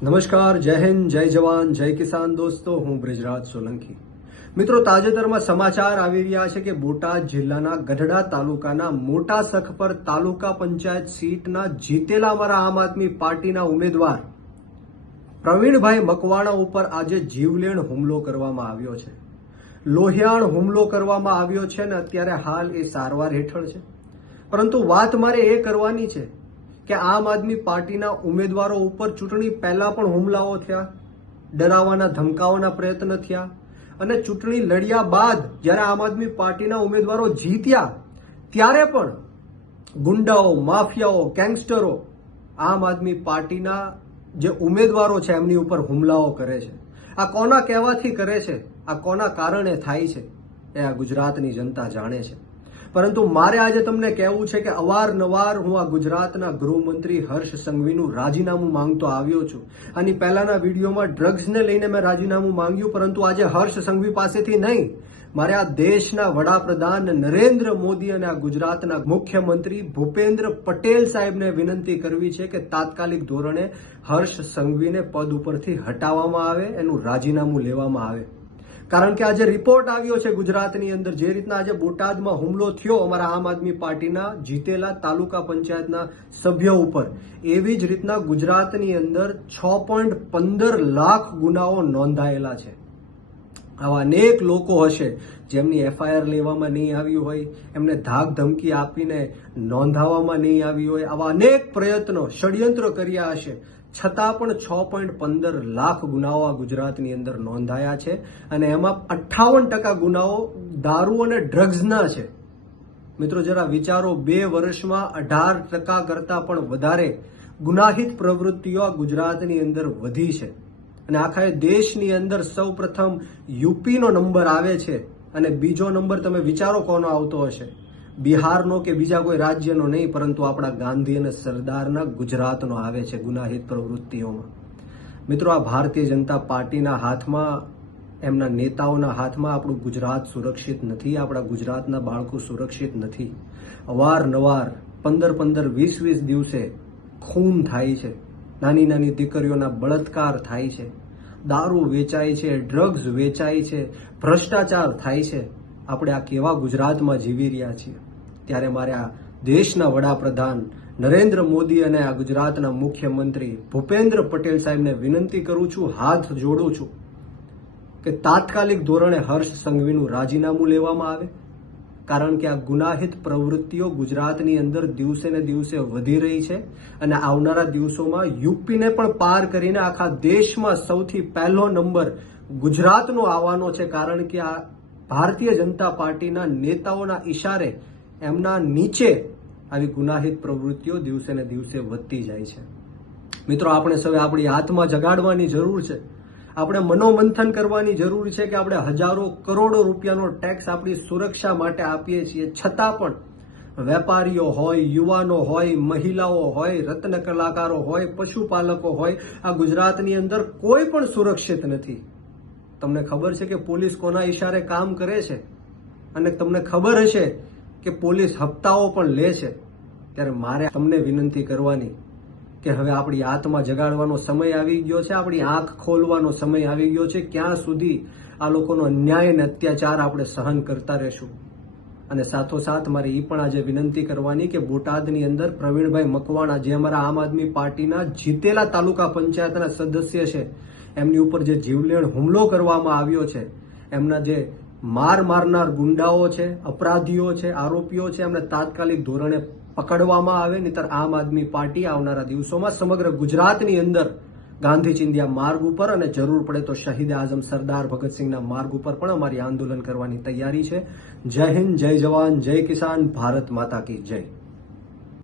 નમસ્કાર, જય હિન્દ, જય જવાન, જય કિસાન દોસ્તો. હું બ્રિજરાજ સોલંકી. મિત્રો, તાજેતરમાં સમાચાર આવી રહ્યા છે કે બોટાદ જિલ્લાના ગઢડા તાલુકાના મોટા સખપર તાલુકા પંચાયત સીટના જીતેલા અમારા આમ આદમી પાર્ટીના ઉમેદવાર પ્રવીણભાઈ મકવાણા ઉપર આજે જીવલેણ હુમલો કરવામાં આવ્યો છે. લોહિયાણ હુમલો કરવામાં આવ્યો છે અને અત્યારે હાલ એ સારવાર હેઠળ છે. પરંતુ વાત મારે એ કરવાની છે કે આમ આદમી પાર્ટીના ઉમેદવારો ઉપર ચૂંટણી પહેલા પણ હુમલાઓ થયા, ડરાવવાના ધમકાવવાના પ્રયત્ન થયા અને ચૂંટણી લડ્યા બાદ જ્યારે આમ આદમી પાર્ટીના ઉમેદવારો જીત્યા ત્યારે પણ ગુંડાઓ, માફિયાઓ, ગેંગસ્ટરો આમ આદમી પાર્ટીના જે ઉમેદવારો છે એમની ઉપર હુમલાઓ કરે છે. આ કોના કહેવાથી કરે છે, આ કોના કારણે થાય છે એ આ ગુજરાતની જનતા જાણે છે. પરંતુ મારે આજે તમને કહેવું છે કે અવારનવાર હું આ ગુજરાતના ગૃહમંત્રી હર્ષ સંઘવીનું રાજીનામું માંગતો આવ્યો છું. આની પહેલાના વિડીયોમાં ડ્રગ્સને લઈને મેં રાજીનામું માંગ્યું, પરંતુ આજે હર્ષ સંઘવી પાસેથી નહીં, મારે આ દેશના વડાપ્રધાન નરેન્દ્ર મોદી અને આ ગુજરાતના મુખ્યમંત્રી ભૂપેન્દ્ર પટેલ સાહેબને વિનંતી કરવી છે કે તાત્કાલિક ધોરણે હર્ષ સંઘવીને પદ ઉપરથી હટાવવામાં આવે, એનું રાજીનામું લેવામાં આવે. કારણ કે આજે રિપોર્ટ આવ્યો છે ગુજરાતની અંદર, જે રીતના આજે બોટાદમાં હુમલો થયો અમારા આમ આદમી પાર્ટીના જીતેલા તાલુકા પંચાયતના સભ્ય ઉપર, એવી જ રીતના ગુજરાતની અંદર 6.15 લાખ ગુનાઓ નોંધાયેલા છે. આવા અનેક લોકો હશે જેમની એફઆઈઆર લેવામાં નહીં આવી હોય, એમને ધાક ધમકી આપીને નોંધાવવામાં નહીં આવી હોય, આવા અનેક પ્રયત્નો, ષડયંત્ર કર્યા હશે, છતાં પણ 6.15 લાખ ગુનાઓ આ ગુજરાતની અંદર નોંધાયા છે અને એમાં 58% ગુનાઓ દારૂ અને ડ્રગ્સના છે. મિત્રો, જરા વિચારો, 2 વર્ષમાં 18% કરતા પણ વધારે ગુનાહિત પ્રવૃત્તિઓ આ ગુજરાતની અંદર વધી છે અને આખા દેશની અંદર સૌ પ્રથમ યુપીનો નંબર આવે છે અને બીજો નંબર તમે વિચારો કોનો આવતો હશે? બિહારનો કે બીજા કોઈ રાજ્યનો નહીં, પરંતુ આપણા ગાંધી અને સરદારના ગુજરાતનો આવે છે ગુનાહિત પ્રવૃત્તિઓમાં. મિત્રો, આ ભારતીય જનતા પાર્ટીના હાથમાં, એમના નેતાઓના હાથમાં આપણું ગુજરાત સુરક્ષિત નથી, આપણા ગુજરાતના બાળકો સુરક્ષિત નથી. અવારનવાર 15-15, 20-20 દિવસે ખૂન થાય છે, નાની નાની દીકરીઓના બળાત્કાર થાય છે, દારૂ વેચાય છે, ડ્રગ્સ વેચાય છે, ભ્રષ્ટાચાર થાય છે. આપણે આ કેવા ગુજરાતમાં જીવી રહ્યા છીએ? ત્યારે મારે આ દેશના વડાપ્રધાન નરેન્દ્ર મોદી અને આ ગુજરાતના મુખ્યમંત્રી ભૂપેન્દ્ર પટેલ સાહેબને વિનંતી કરું છું, હાથ જોડું છું કે તાત્કાલિક ધોરણે હર્ષ સંઘવીનું રાજીનામું લેવામાં આવે. કારણ કે આ ગુનાહિત પ્રવૃત્તિઓ ગુજરાતની અંદર દિવસે ને દિવસે વધી રહી છે અને આવનારા દિવસોમાં યુપીને પણ પાર કરીને આખા દેશમાં સૌથી પહેલો નંબર ગુજરાતનો આવવાનો છે. કારણ કે આ ભારતીય જનતા પાર્ટીના નેતાઓના ઈશારે એમના નીચે આવી ગુનાહિત પ્રવૃત્તિઓ દિવસે ને દિવસે વધતી જાય છે. મિત્રો, આપણે સૌએ આપણી આત્મા જગાડવાની જરૂર છે. આપણે મનોમંથન કરવાની જરૂર છે કે આપણે હજારો કરોડો રૂપિયાનો ટેક્સ આપણી સુરક્ષા માટે આપીએ છીએ, છતાં પણ વેપારીઓ હોય, યુવાનો હોય, મહિલાઓ હોય, રત્ન કલાકારો હોય, પશુપાલકો હોય, આ ગુજરાતની અંદર કોઈ પણ સુરક્ષિત નથી. તમને ખબર છે કે પોલીસ કોના ઈશારે કામ કરે છે અને તમને ખબર હશે કે પોલીસ હપ્તાઓ પણ લે છે. ત્યારે મારે તમને વિનંતી કરવાની કે હવે આપણી આત્મા જગાડવાનો સમય આવી ગયો છે, આપણી આંખ ખોલવાનો સમય આવી ગયો છે. ક્યાં સુધી આ લોકોનો અન્યાય અને અત્યાચાર આપણે સહન કરતા રહેશું? અને સાથોસાથ મારે એ પણ આજે વિનંતી કરવાની કે બોટાદની અંદર પ્રવીણભાઈ મકવાણા, જે અમારા આમ આદમી પાર્ટીના જીતેલા તાલુકા પંચાયતના સદસ્ય છે, એમની ઉપર જે જીવલેણ હુમલો કરવામાં આવ્યો છે, એમના જે મારનાર ગુંડાઓ છે, અપરાધીઓ છે, આરોપીઓ છે, એમને તાત્કાલિક ધોરણે પકડવામાં આવે. નહીંતર આમ આદમી પાર્ટી આવનારા દિવસોમાં સમગ્ર ગુજરાતની અંદર ગાંધી ચિંધ્યા માર્ગ ઉપર અને જરૂર પડે તો શહીદ આઝમ સરદાર ભગતસિંહના માર્ગ ઉપર પણ અમારી આંદોલન કરવાની તૈયારી છે. જય હિન્દ, જય જવાન, જય કિસાન, ભારત માતા કી જય.